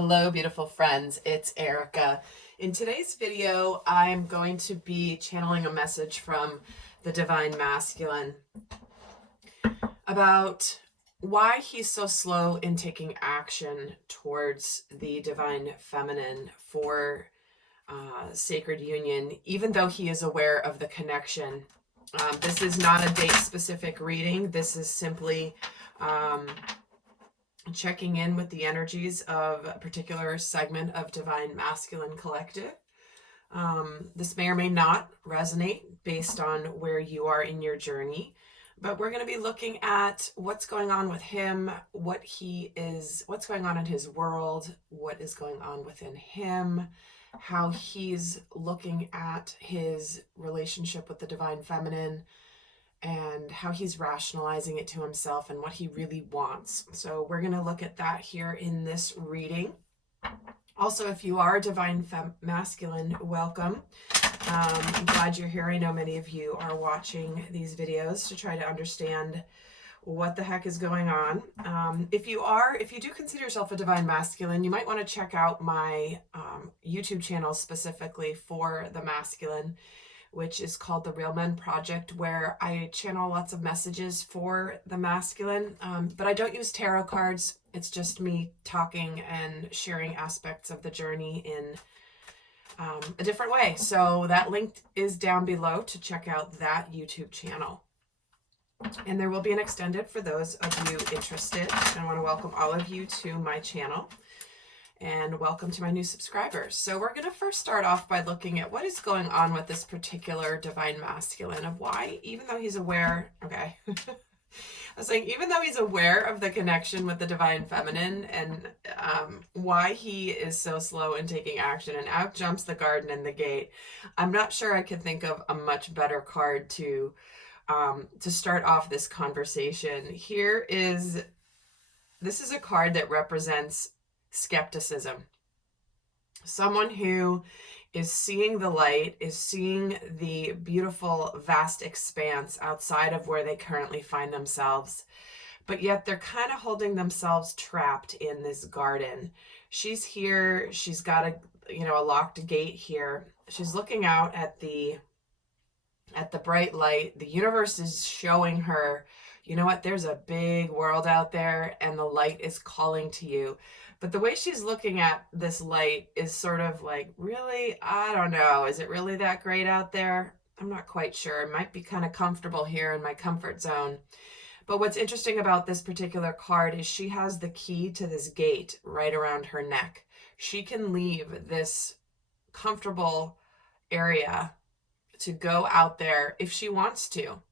Hello, beautiful friends. It's Erica. In today's video, I'm going to be channeling a message from the Divine Masculine about why he's so slow in taking action towards the Divine Feminine for sacred union, even though he is aware of the connection. This is not a date-specific reading. This is simply checking in with the energies of a particular segment of Divine Masculine Collective. This may or may not resonate based on where you are in your journey, but we're going to be looking at what's going on with him, what's going on in his world, what is going on within him, how he's looking at his relationship with the Divine Feminine, and how he's rationalizing it to himself and what he really wants. So we're going to look at that here in this reading. Also, if you are Divine Masculine, welcome. I'm glad you're here. I know many of you are watching these videos to try to understand what the heck is going on. If you do consider yourself a Divine Masculine, you might want to check out my YouTube channel specifically for the masculine, which is called The Real Men Project, where I channel lots of messages for the masculine, but I don't use tarot cards. It's just me talking and sharing aspects of the journey in a different way. So that link is down below to check out that YouTube channel. And there will be an extended for those of you interested. I want to welcome all of you to my channel. And welcome to my new subscribers. So we're going to first start off by looking at what is going on with this particular Divine Masculine, of why, even though he's aware, I was saying, even though he's aware of the connection with the Divine Feminine and why he is so slow in taking action and out jumps the garden and the gate. I'm not sure I could think of a much better card to start off this conversation. This is a card that represents skepticism. Someone who is seeing the light, is seeing the beautiful, vast expanse outside of where they currently find themselves, but yet they're kind of holding themselves trapped in this garden. She's here. She's got a locked gate here. She's looking out at the bright light. The universe is showing her, you know what, there's a big world out there and the light is calling to you. But the way she's looking at this light is sort of like, really? I don't know. Is it really that great out there? I'm not quite sure. I might be kind of comfortable here in my comfort zone. But what's interesting about this particular card is she has the key to this gate right around her neck. She can leave this comfortable area to go out there if she wants to.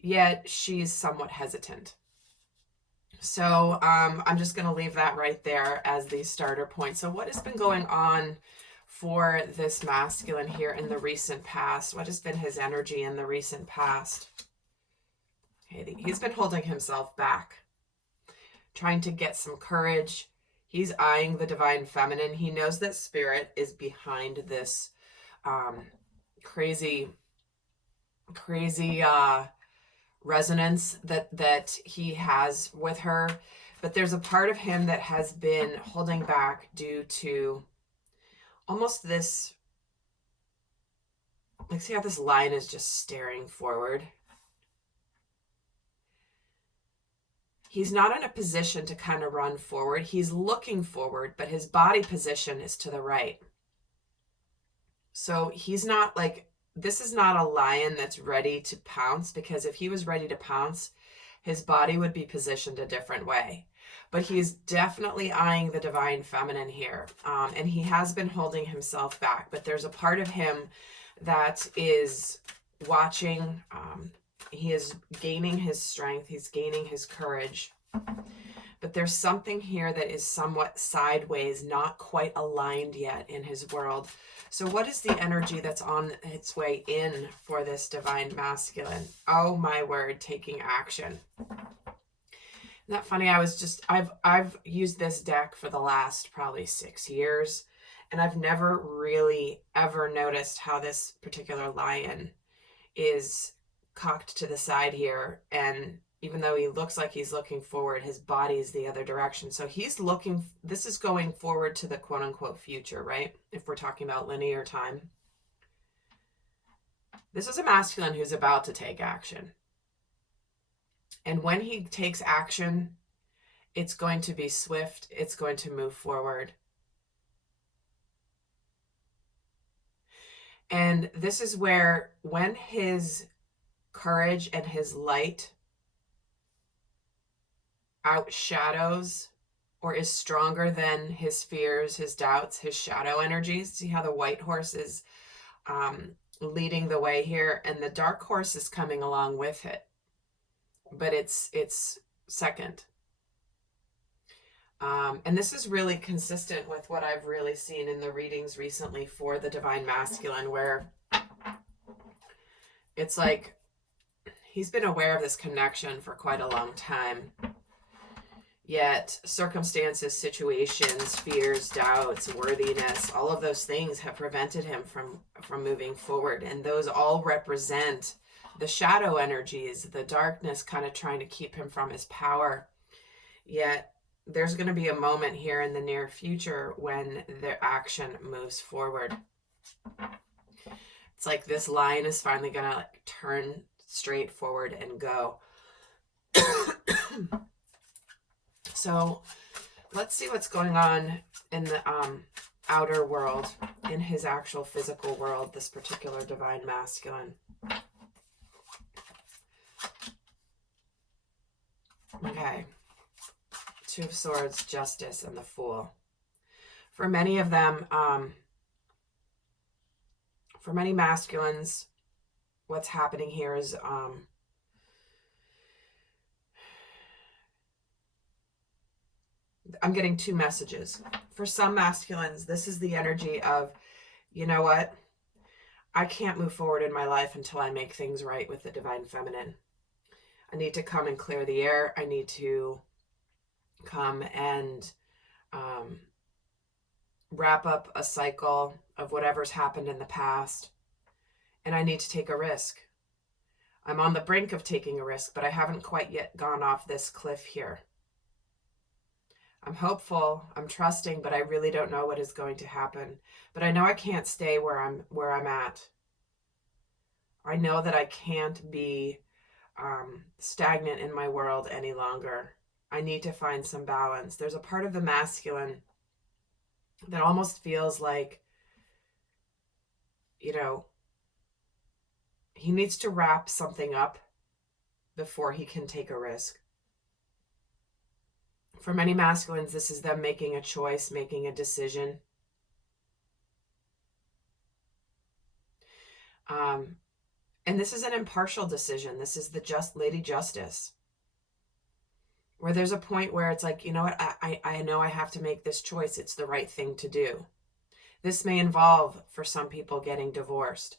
Yet she's somewhat hesitant. So I'm just going to leave that right there as the starter point. So what has been going on for this masculine here in the recent past? What has been his energy in the recent past? Okay, he's been holding himself back, trying to get some courage. He's eyeing the Divine Feminine. He knows that Spirit is behind this crazy resonance that he has with her, but there's a part of him that has been holding back due to almost this, like, see how this line is just staring forward. He's not in a position to kind of run forward. He's looking forward, but his body position is to the right. So he's not like, this is not a lion that's ready to pounce, because if he was ready to pounce, his body would be positioned a different way. But he's definitely eyeing the Divine Feminine here. And he has been holding himself back. But there's a part of him that is watching. He is gaining his strength. He's gaining his courage. But there's something here that is somewhat sideways, not quite aligned yet in his world. So what is the energy that's on its way in for this Divine Masculine? Oh my word, taking action. Isn't that funny? I've used this deck for the last probably 6 years, and I've never really ever noticed how this particular lion is cocked to the side here and even though he looks like he's looking forward, his body is the other direction. So he's looking, this is going forward to the quote unquote future, right? If we're talking about linear time. This is a masculine who's about to take action. And when he takes action, it's going to be swift. It's going to move forward. And this is where, when his courage and his light outshadows or is stronger than his fears, his doubts, his shadow energies. See how the white horse is leading the way here, and the dark horse is coming along with it, but it's second. And this is really consistent with what I've really seen in the readings recently for the Divine Masculine, where it's like he's been aware of this connection for quite a long time. Yet circumstances, situations, fears, doubts, worthiness, all of those things have prevented him from moving forward. And those all represent the shadow energies, the darkness kind of trying to keep him from his power. Yet there's going to be a moment here in the near future when the action moves forward. It's like this line is finally going to turn straight forward and go. So let's see what's going on in the outer world, in his actual physical world, this particular Divine Masculine. Okay. Two of Swords, Justice, and the Fool. For many of them, for many masculines, what's happening here is I'm getting two messages. For some masculines, this is the energy of, you know what? I can't move forward in my life until I make things right with the Divine Feminine. I need to come and clear the air. I need to come and wrap up a cycle of whatever's happened in the past. And I need to take a risk. I'm on the brink of taking a risk, but I haven't quite yet gone off this cliff here. I'm hopeful, I'm trusting, but I really don't know what is going to happen. But I know I can't stay where I'm at. I know that I can't be stagnant in my world any longer. I need to find some balance. There's a part of the masculine that almost feels like, you know, he needs to wrap something up before he can take a risk. For many masculines, this is them making a choice, making a decision. And this is an impartial decision. This is the Lady Justice. Where there's a point where it's like, you know what, I know I have to make this choice. It's the right thing to do. This may involve, for some people, getting divorced.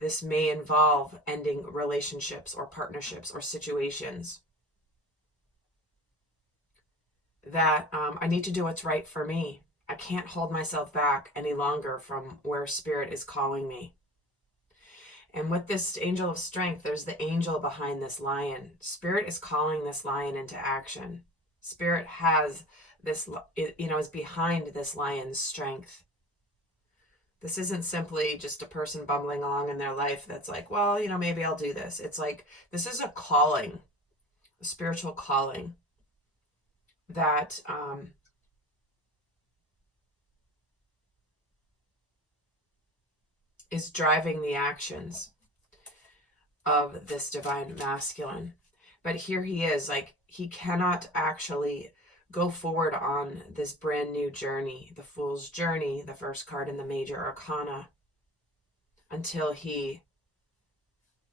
This may involve ending relationships or partnerships or situations. That I need to do what's right for me. I can't hold myself back any longer from where Spirit is calling me. And with this Angel of Strength, there's the angel behind this lion. Spirit is calling this lion into action. Spirit has this, you know, is behind this lion's strength. This isn't simply just a person bumbling along in their life that's like, well, you know, maybe I'll do this. It's like, this is a calling, a spiritual calling that is driving the actions of this Divine Masculine. But here he is, like, he cannot actually go forward on this brand new journey, the Fool's Journey, the first card in the Major Arcana, until he,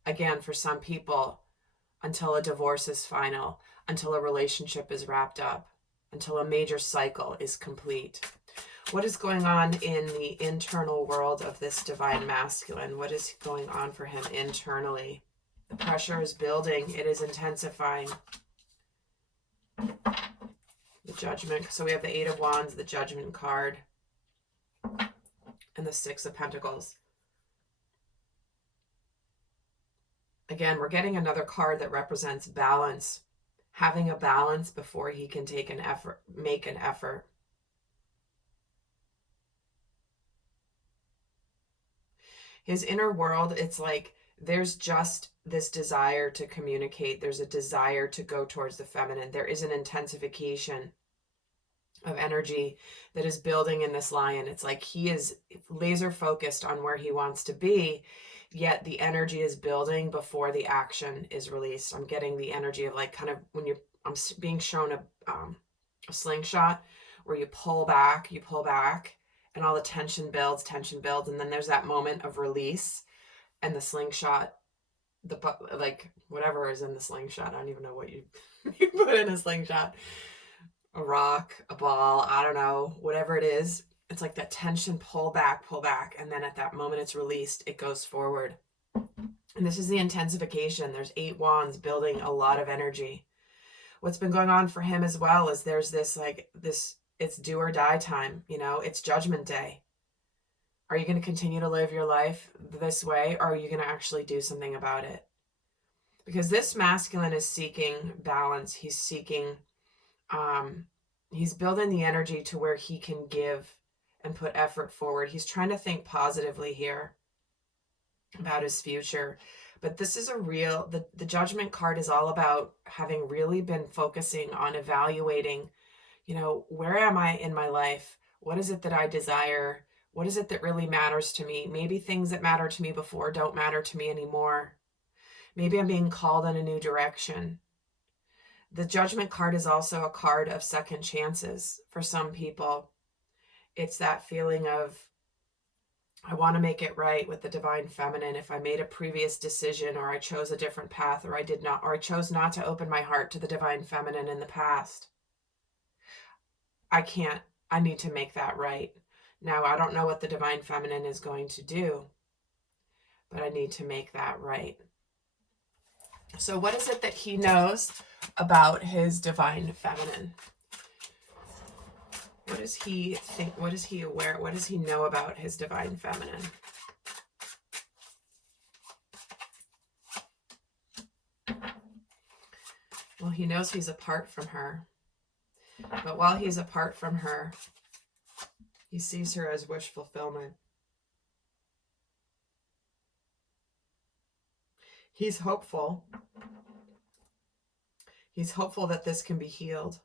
again, for some people, until a divorce is final, until a relationship is wrapped up, until a major cycle is complete. What is going on in the internal world of this Divine Masculine? What is going on for him internally? The pressure is building. It is intensifying. The Judgment. So we have the Eight of Wands, the Judgment card, and the Six of Pentacles. Again, we're getting another card that represents balance. having a balance before he can make an effort. His inner world, it's like there's just this desire to communicate. There's a desire to go towards the feminine. There is an intensification of energy that is building in this lion. It's like he is laser focused on where he wants to be, yet the energy is building before the action is released. I'm getting the energy of like kind of when I'm being shown a slingshot where you pull back, and all the tension builds, and then there's that moment of release, and the slingshot, like whatever is in the slingshot. I don't even know what you put in a slingshot. A rock, a ball, I don't know, whatever it is. It's like that tension, pull back, and then at that moment it's released, it goes forward. And this is the intensification. There's 8 wands building a lot of energy. What's been going on for him as well is there's this it's do or die time, it's judgment day. Are you going to continue to live your life this way, or are you going to actually do something about it? Because this masculine is seeking balance. He's seeking he's building the energy to where he can give and put effort forward. He's trying to think positively here about his future. But this is the judgment card is all about having really been focusing on evaluating, where am I in my life? What is it that I desire? What is it that really matters to me? Maybe things that matter to me before don't matter to me anymore. Maybe I'm being called in a new direction. The judgment card is also a card of second chances for some people. It's that feeling of, I want to make it right with the divine feminine. If I made a previous decision, or I chose a different path, or I did not, or I chose not to open my heart to the divine feminine in the past, I need to make that right. Now, I don't know what the divine feminine is going to do, but I need to make that right. So what is it that he knows about his divine feminine? What does he think? What is he aware? What does he know about his divine feminine? Well, he knows he's apart from her. But while he's apart from her, he sees her as wish fulfillment. He's hopeful. He's hopeful that this can be healed.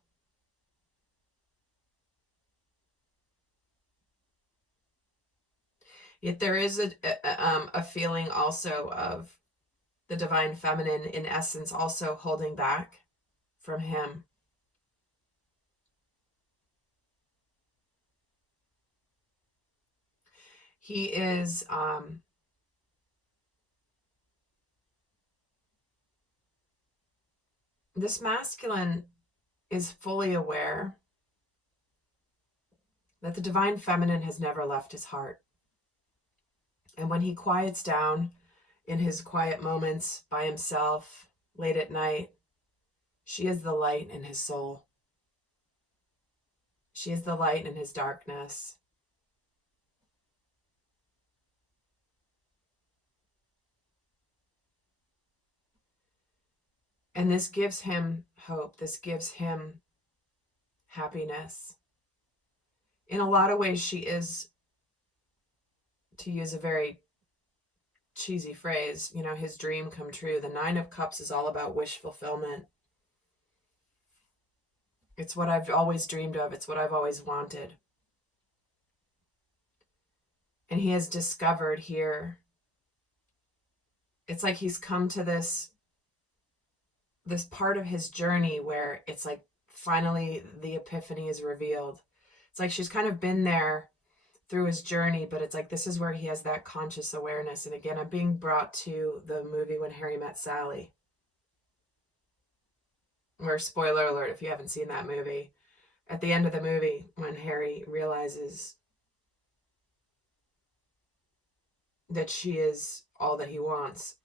Yet there is a feeling also of the divine feminine, in essence, also holding back from him. He is this masculine is fully aware that the divine feminine has never left his heart. And when he quiets down in his quiet moments by himself late at night, she is the light in his soul. She is the light in his darkness. And this gives him hope. This gives him happiness. In a lot of ways, she is, to use a very cheesy phrase, his dream come true. The 9 of Cups is all about wish fulfillment. It's what I've always dreamed of. It's what I've always wanted. And he has discovered here, it's like he's come to this part of his journey where it's like finally the epiphany is revealed. It's like she's kind of been there through his journey, but it's like this is where he has that conscious awareness. And again, I'm being brought to the movie When Harry Met Sally, where, spoiler alert if you haven't seen that movie, at the end of the movie, when Harry realizes that she is all that he wants.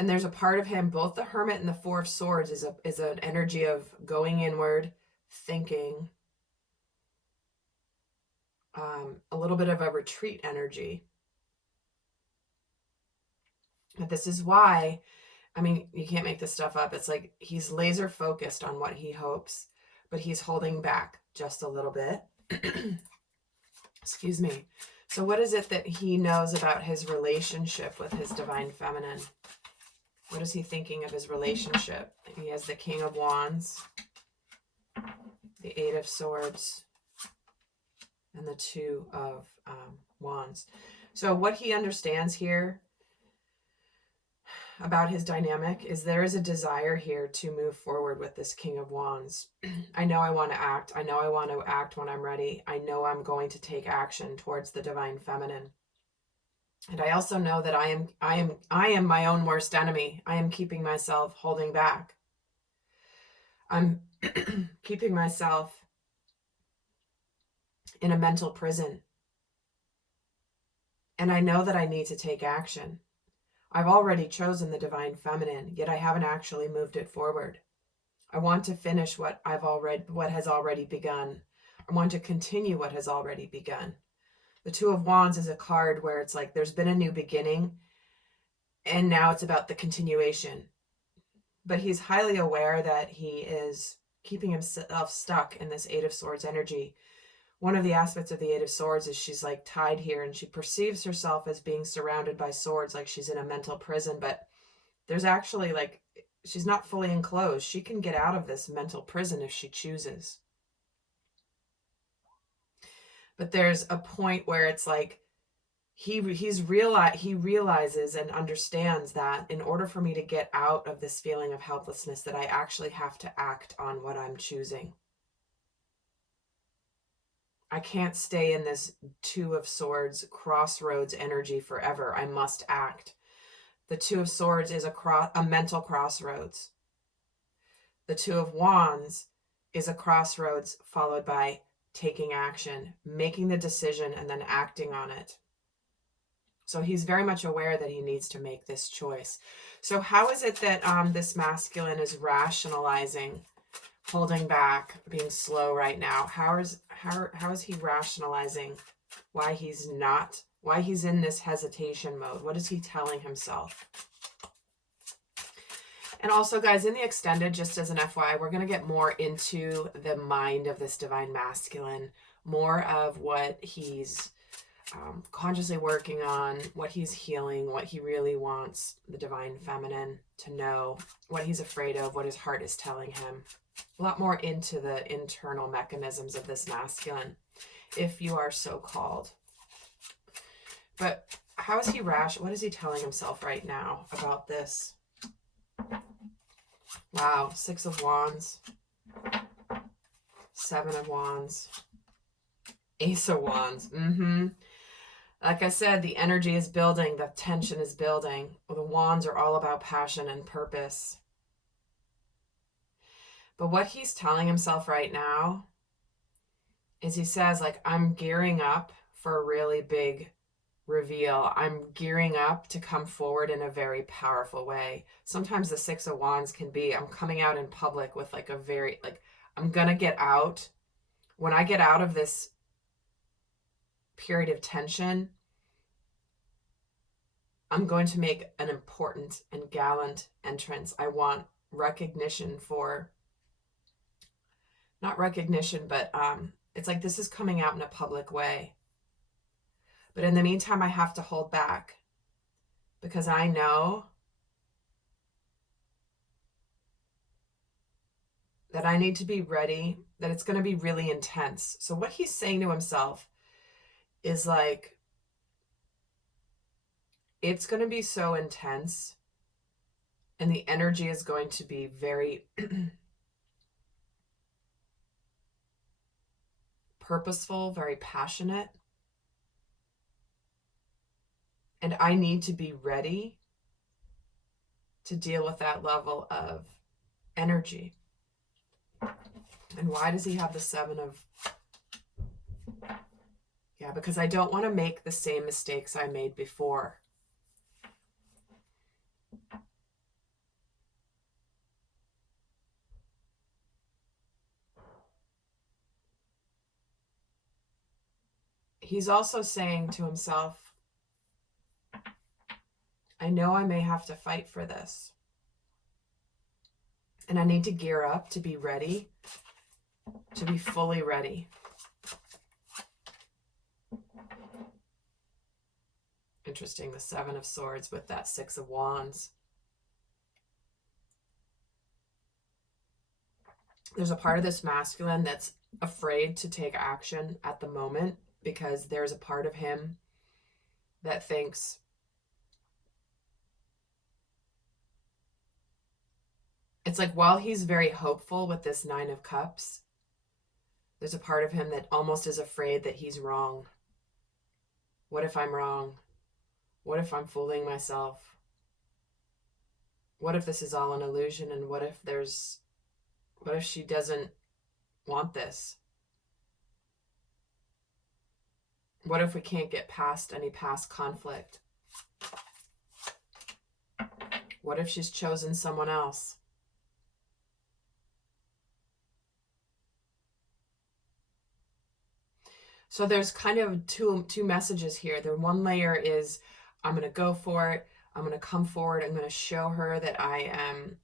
And there's a part of him, both the Hermit and the 4 of Swords is an energy of going inward, thinking, a little bit of a retreat energy. But this is why, I mean, you can't make this stuff up. It's like he's laser focused on what he hopes, but he's holding back just a little bit. Excuse me. So what is it that he knows about his relationship with his divine feminine? What is he thinking of his relationship? He has the King of Wands, the Eight of Swords, and the Two of Wands. So what he understands here about his dynamic is there is a desire here to move forward with this King of Wands. I know I want to act. I know I want to act when I'm ready. I know I'm going to take action towards the divine feminine. And I also know that I am my own worst enemy. I am keeping myself holding back. I'm keeping myself in a mental prison. And I know that I need to take action. I've already chosen the divine feminine, yet I haven't actually moved it forward. I want to finish what has already begun. I want to continue what has already begun. The Two of Wands is a card where it's like there's been a new beginning, and now it's about the continuation. But he's highly aware that he is keeping himself stuck in this Eight of Swords energy. One of the aspects of the Eight of Swords is she's like tied here, and she perceives herself as being surrounded by swords, like she's in a mental prison, but there's actually like, she's not fully enclosed. She can get out of this mental prison if she chooses. But there's a point where it's like, he realizes and understands that in order for me to get out of this feeling of helplessness, that I actually have to act on what I'm choosing. I can't stay in this Two of Swords crossroads energy forever. I must act. The Two of Swords is a mental crossroads. The Two of Wands is a crossroads followed by taking action, making the decision, and then acting on it. So he's very much aware that he needs to make this choice. So how is it that this masculine is rationalizing holding back, being slow right now? How is he rationalizing why he's in this hesitation mode? What is he telling himself? And also, guys, in the extended, just as an FYI, we're going to get more into the mind of this divine masculine, more of what he's consciously working on, what he's healing, what he really wants the divine feminine to know, what he's afraid of, what his heart is telling him. A lot more into the internal mechanisms of this masculine, if you are so called. But how is he what is he telling himself right now about this? Wow, Six of Wands, Seven of Wands, Ace of Wands. Like I said, the energy is building, the tension is building. The wands are all about passion and purpose. But what he's telling himself right now is he says, like, I'm gearing up for a really big reveal. I'm gearing up to come forward in a very powerful way. Sometimes the Six of Wands can be, I'm coming out in public with like a very, like, I'm going to get out. When I get out of this period of tension, I'm going to make an important and gallant entrance. I want recognition for, not recognition, but it's like this is coming out in a public way. But in the meantime, I have to hold back because I know that I need to be ready, that it's going to be really intense. So what he's saying to himself is like, it's going to be so intense and the energy is going to be very purposeful, very passionate. And I need to be ready to deal with that level of energy. And why does he have the Seven of... Yeah, because I don't want to make the same mistakes I made before. He's also saying to himself, I know I may have to fight for this. And I need to gear up to be ready, to be fully ready. Interesting, the Seven of Swords with that Six of Wands. There's a part of this masculine that's afraid to take action at the moment because there's a part of him that thinks it's like while he's very hopeful with this Nine of Cups, there's a part of him that almost is afraid that he's wrong. What if I'm wrong? What if I'm fooling myself? What if this is all an illusion? And what if she doesn't want this? What if we can't get past any past conflict? What if she's chosen someone else? So there's kind of two messages here. The one layer is, I'm going to go for it. I'm going to come forward. I'm going to show her that I am,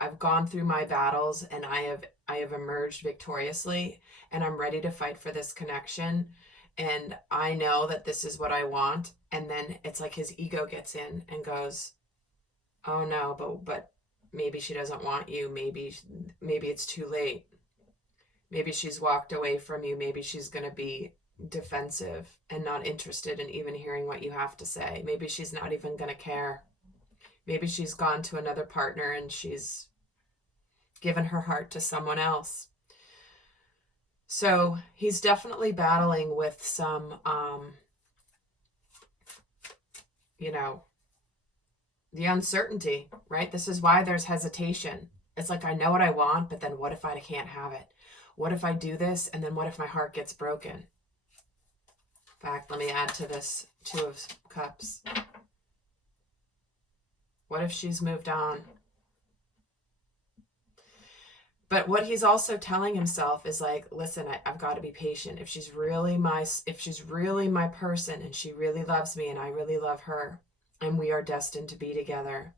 I've gone through my battles and I have emerged victoriously, and I'm ready to fight for this connection. And I know that this is what I want. And then it's like his ego gets in and goes, oh no, but maybe she doesn't want you. Maybe it's too late. Maybe she's walked away from you. Maybe she's going to be defensive and not interested in even hearing what you have to say. Maybe she's not even going to care. Maybe she's gone to another partner and she's given her heart to someone else. So he's definitely battling with some, the uncertainty, right? This is why there's hesitation. It's like, I know what I want, but then what if I can't have it? What if I do this, and then what if my heart gets broken? In fact, let me add to this Two of Cups. What if she's moved on? But what he's also telling himself is like, listen, I've got to be patient. If she's really my person, and she really loves me, and I really love her, and we are destined to be together,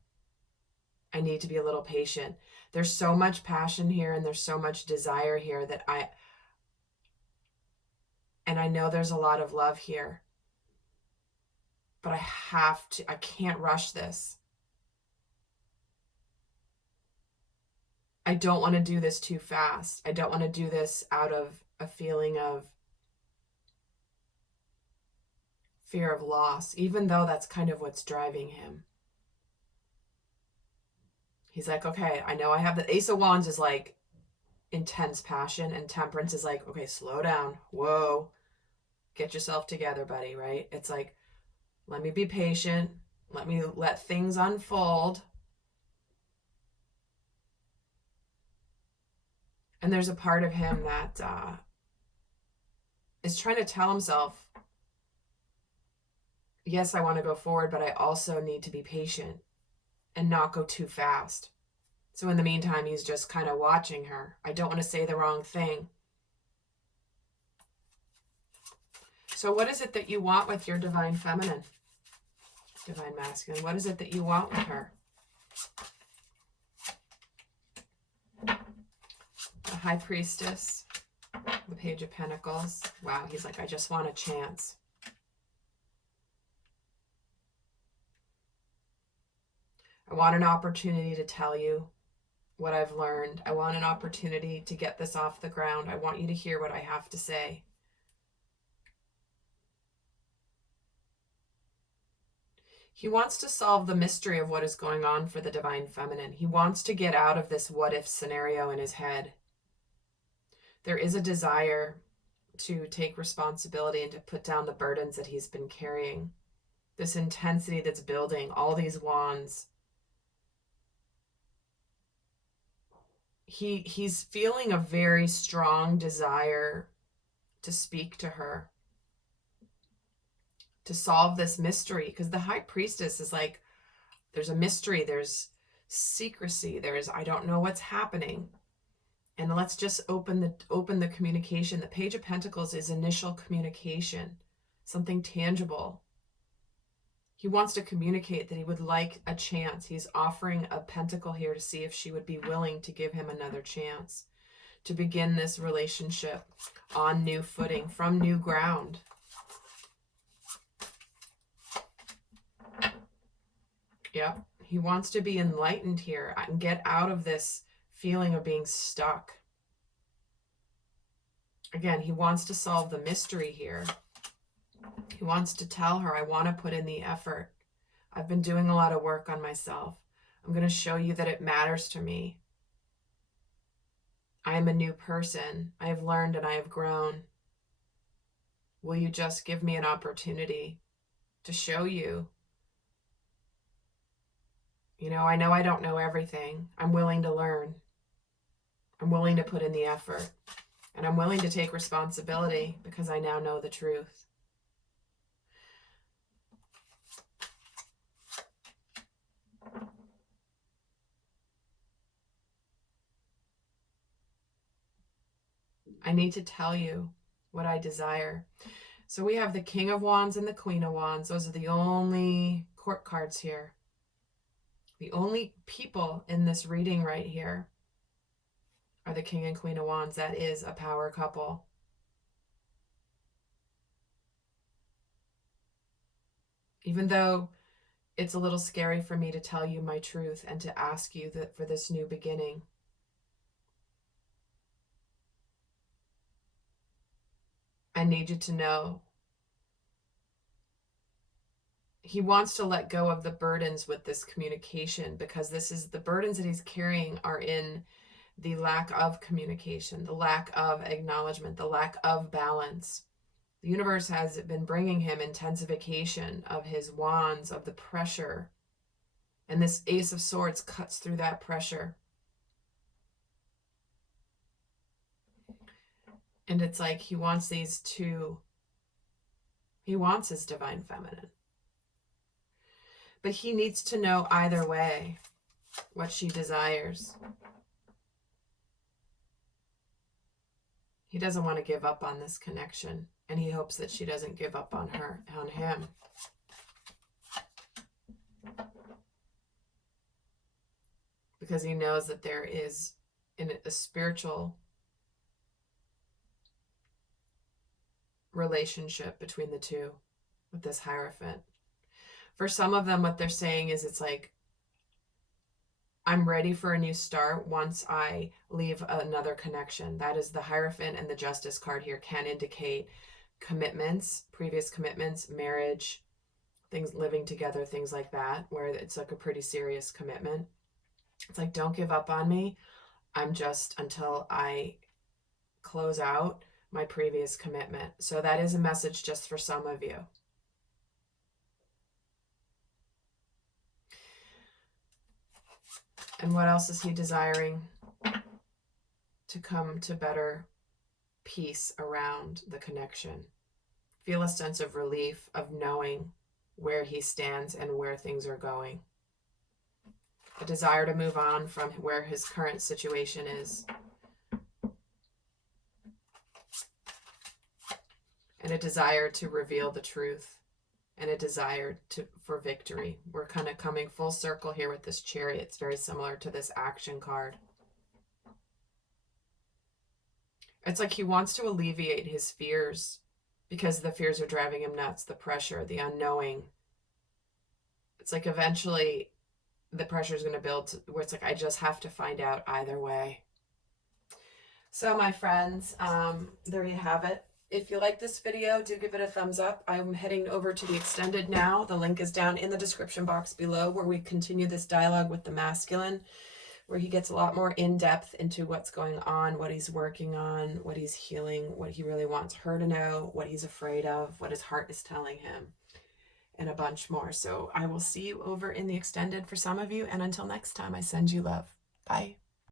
I need to be a little patient. There's so much passion here, and there's so much desire here that I know there's a lot of love here, but I can't rush this. I don't want to do this too fast. I don't want to do this out of a feeling of fear of loss, even though that's kind of what's driving him. He's like, okay, I know I have the Ace of Wands is like intense passion, and Temperance is like, okay, slow down. Whoa, get yourself together, buddy, right? It's like, let me be patient. Let things unfold. And there's a part of him that is trying to tell himself, yes, I want to go forward, but I also need to be patient and not go too fast. So in the meantime, he's just kind of watching her. I don't want to say the wrong thing. So what is it that you want with your divine feminine? Divine masculine. What is it that you want with her? The High Priestess. The Page of Pentacles. Wow, he's like, I just want a chance. I want an opportunity to tell you what I've learned. I want an opportunity to get this off the ground. I want you to hear what I have to say. He wants to solve the mystery of what is going on for the divine feminine. He wants to get out of this what if scenario in his head. There is a desire to take responsibility and to put down the burdens that he's been carrying. This intensity that's building, all these wands. He's feeling a very strong desire to speak to her, to solve this mystery, because the High Priestess is like, there's a mystery, there's secrecy, there's, I don't know what's happening. And let's just open the communication. The Page of Pentacles is initial communication, something tangible. He wants to communicate that he would like a chance. He's offering a pentacle here to see if she would be willing to give him another chance to begin this relationship on new footing, from new ground. Yep. He wants to be enlightened here and get out of this feeling of being stuck. Again, he wants to solve the mystery here. He wants to tell her, I want to put in the effort. I've been doing a lot of work on myself. I'm going to show you that it matters to me. I am a new person. I have learned and I have grown. Will you just give me an opportunity to show you? You know I don't know everything. I'm willing to learn. I'm willing to put in the effort. And I'm willing to take responsibility because I now know the truth. I need to tell you what I desire. So we have the King of Wands and the Queen of Wands. Those are the only court cards here. The only people in this reading right here are the King and Queen of Wands. That is a power couple. Even though it's a little scary for me to tell you my truth and to ask you that for this new beginning, I need you to know he wants to let go of the burdens with this communication, because this is the burdens that he's carrying are in the lack of communication, the lack of acknowledgement, the lack of balance. The universe has been bringing him intensification of his wands, of the pressure. And this Ace of Swords cuts through that pressure. And it's like he wants these two. He wants his divine feminine. But he needs to know either way what she desires. He doesn't want to give up on this connection, and he hopes that she doesn't give up on him. Because he knows that there is a spiritual relationship between the two with this Hierophant. For some of them, what they're saying is it's like, I'm ready for a new start once I leave another connection. That is the Hierophant, and the Justice card here can indicate commitments, previous commitments, marriage, things, living together, things like that, where it's like a pretty serious commitment. It's like, don't give up on me. I'm just until I close out my previous commitment. So that is a message just for some of you. And what else is he desiring? To come to better peace around the connection. Feel a sense of relief of knowing where he stands and where things are going. A desire to move on from where his current situation is. And a desire to reveal the truth. And a desire for victory. We're kind of coming full circle here with this Chariot. It's very similar to this action card. It's like he wants to alleviate his fears, because the fears are driving him nuts. The pressure, the unknowing. It's like eventually the pressure is going to build where it's like, I just have to find out either way. So my friends, there you have it. If you like this video, do give it a thumbs up. I'm heading over to the extended now. The link is down in the description box below, where we continue this dialogue with the masculine, where he gets a lot more in-depth into what's going on, what he's working on, what he's healing, what he really wants her to know, what he's afraid of, what his heart is telling him, and a bunch more. So I will see you over in the extended for some of you. And until next time, I send you love. Bye.